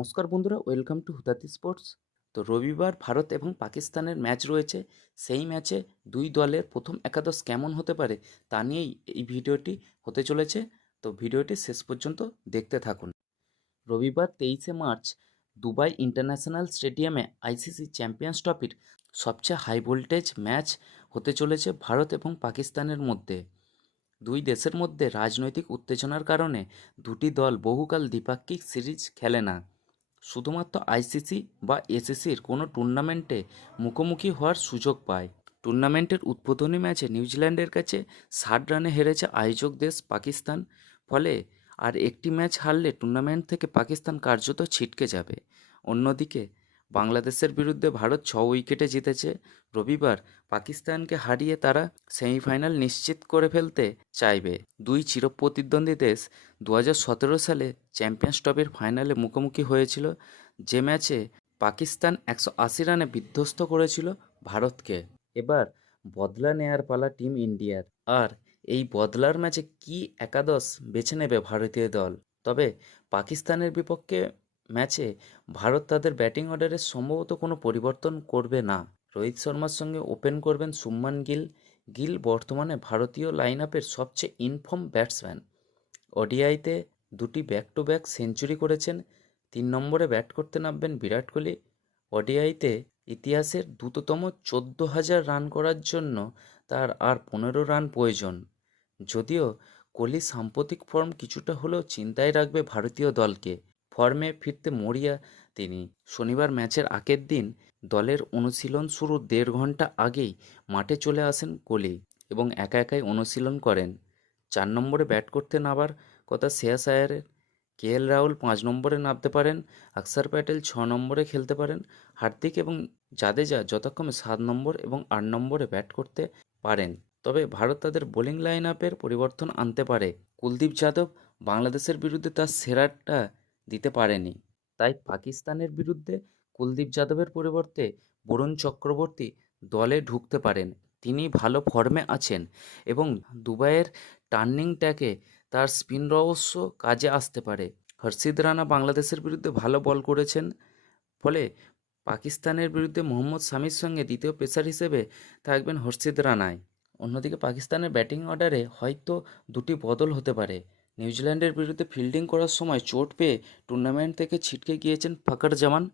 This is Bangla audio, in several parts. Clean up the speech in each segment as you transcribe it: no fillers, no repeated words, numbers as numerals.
নমস্কার বন্ধুরা, ওয়েলকাম টু হুতাতি স্পোর্টস। তো রবিবার ভারত এবং পাকিস্তানের ম্যাচ রয়েছে। সেই ম্যাচে দুই দলের প্রথম একাদশ কেমন হতে পারে তা নিয়েই এই ভিডিওটি হতে চলেছে। তো ভিডিওটি শেষ পর্যন্ত দেখতে থাকুন। রবিবার 23শে মার্চ দুবাই ইন্টারন্যাশনাল স্টেডিয়ামে আইসিসি চ্যাম্পিয়ন্স ট্রফির সবচেয়ে হাই ভোল্টেজ ম্যাচ হতে চলেছে ভারত এবং পাকিস্তানের মধ্যে। দুই দেশের মধ্যে রাজনৈতিক উত্তেজনার কারণে দুটি দল বহুকাল দ্বিপাক্ষিক সিরিজ খেলে না। শুধুমাত্র আইসিসি বা এসিসির কোনো টুর্নামেন্টে মুখোমুখি হওয়ার সুযোগ পায়। টুর্নামেন্টের উদ্বোধনী ম্যাচে নিউজিল্যান্ডের কাছে 60 রানে হেরেছে আয়োজক দেশ পাকিস্তান। ফলে আর একটি ম্যাচ হারলে টুর্নামেন্ট থেকে পাকিস্তান কার্যত ছিটকে যাবে। অন্যদিকে বাংলাদেশের বিরুদ্ধে ভারত 6 উইকেটে জিতেছে। রবিবার পাকিস্তানকে হারিয়ে তারা সেমিফাইনাল নিশ্চিত করে ফেলতে চাইবে। দুই চিরপ্রতিদ্বন্দ্বী দেশ 2017 সালে চ্যাম্পিয়ন্স ট্রফির ফাইনালে মুখোমুখি হয়েছিল, যে ম্যাচে পাকিস্তান 180 রানে বিধ্বস্ত করেছিল ভারতকে। এবার বদলা নেয়ার পালা টিম ইন্ডিয়ার। আর এই বদলার ম্যাচে কী একাদশ বেছে নেবে ভারতীয় দল? তবে পাকিস্তানের বিপক্ষে ম্যাচে ভারত তাদের ব্যাটিং অর্ডারে সম্ভবত কোনো পরিবর্তন করবে না। রোহিত শর্মার সঙ্গে ওপেন করবেন শুভমান গিল। গিল বর্তমানে ভারতীয় লাইন আপের সবচেয়ে ইনফর্ম ব্যাটসম্যান। ওডিআইতে দুটি ব্যাক টু ব্যাক সেঞ্চুরি করেছেন। 3 নম্বরে ব্যাট করতে নামবেন বিরাট কোহলি। ওডিআইতে ইতিহাসের দ্রুততম 14,000 রান করার জন্য তার আর 15 রান প্রয়োজন। যদিও কোহলি সাম্প্রতিক ফর্ম কিছুটা হলেও চিন্তায় রাখবে ভারতীয় দলকে। ফর্মে ফিরতে মরিয়া তিনি। শনিবার ম্যাচের আগের দিন দলের অনুশীলন শুরুর 1.5 ঘন্টা আগেই মাঠে চলে আসেন কোহলি এবং একা একাই অনুশীলন করেন। 4 নম্বরে ব্যাট করতে নামার কথা শ্রেয়াস আয়ারের। কেএল রাহুল 5 নম্বরে নামতে পারেন। অক্ষর প্যাটেল 6 নম্বরে খেলতে পারেন। হার্দিক এবং জাদেজা যথাক্রমে 7 নম্বর এবং 8 নম্বরে ব্যাট করতে পারেন। তবে ভারত তাদের বোলিং লাইন আপের পরিবর্তন আনতে পারে। কুলদীপ যাদব বাংলাদেশের বিরুদ্ধে তার সেরাটা দিতে পারেনি, তাই পাকিস্তানের বিরুদ্ধে কুলদীপ যাদবের পরিবর্তে বরুণ চক্রবর্তী দলে ঢুকতে পারেন। তিনি ভালো ফর্মে আছেন এবং দুবাইয়ের টার্নিং ট্র্যাকে তার স্পিন রহস্য কাজে আসতে পারে। হর্ষিত রানা বাংলাদেশের বিরুদ্ধে ভালো বল করেছেন, ফলে পাকিস্তানের বিরুদ্ধে মোহাম্মদ শামির সঙ্গে দ্বিতীয় পেসার হিসেবে থাকবেন হর্ষিত রানায়। অন্যদিকে পাকিস্তানের ব্যাটিং অর্ডারে হয়তো দুটি বদল হতে পারে। নিউজিল্যান্ডের বিরুদ্ধে ফিল্ডিং করার সময় চোট পেয়ে টুর্নামেন্ট থেকে ছিটকে গিয়েছেন ফাকর জামান।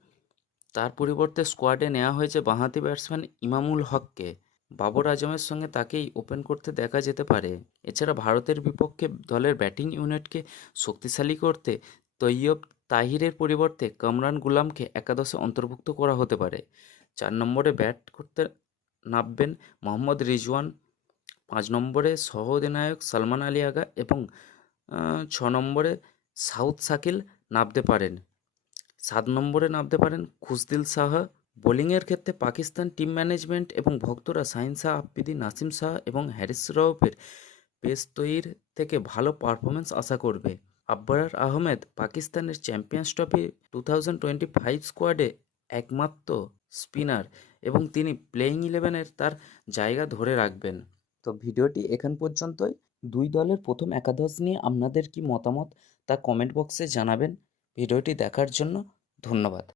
তার পরিবর্তে স্কোয়াডে নেওয়া হয়েছে বাঁহাতি ব্যাটসম্যান ইমামুল হককে। বাবর আজমের সঙ্গে তাকেই ওপেন করতে দেখা যেতে পারে। এছাড়া ভারতের বিপক্ষে দলের ব্যাটিং ইউনিটকে শক্তিশালী করতে তৈয়ব তাহিরের পরিবর্তে কামরান গুলামকে একাদশে অন্তর্ভুক্ত করা হতে পারে। 4 নম্বরে ব্যাট করতে নামবেন মোহাম্মদ রিজওয়ান। 5 নম্বরে সহ অধিনায়ক সালমান আলী আগা এবং 6 নম্বরে সাউথ শাকিল নামতে পারেন। 7 নম্বরে নামতে পারেন খুশদিল সাহা। বোলিংয়ের ক্ষেত্রে পাকিস্তান টিম ম্যানেজমেন্ট এবং ভক্তরা শাহিন শাহ আফ্রিদি, নাসিম শাহ এবং হ্যারিস রউফের পেস তৈরির থেকে ভালো পারফরমেন্স আশা করবে। আব্রার আহমেদ পাকিস্তানের চ্যাম্পিয়ন্স ট্রফি 2025 স্কোয়াডে একমাত্র স্পিনার এবং তিনি প্লেয়িং 11-এর তার জায়গা ধরে রাখবেন। তো ভিডিওটি এখান পর্যন্তই। দুই দলের প্রথম একাদশ নিয়ে আপনাদের কি মতামত তা কমেন্ট বক্সে জানাবেন। ভিডিওটি দেখার জন্য ধন্যবাদ।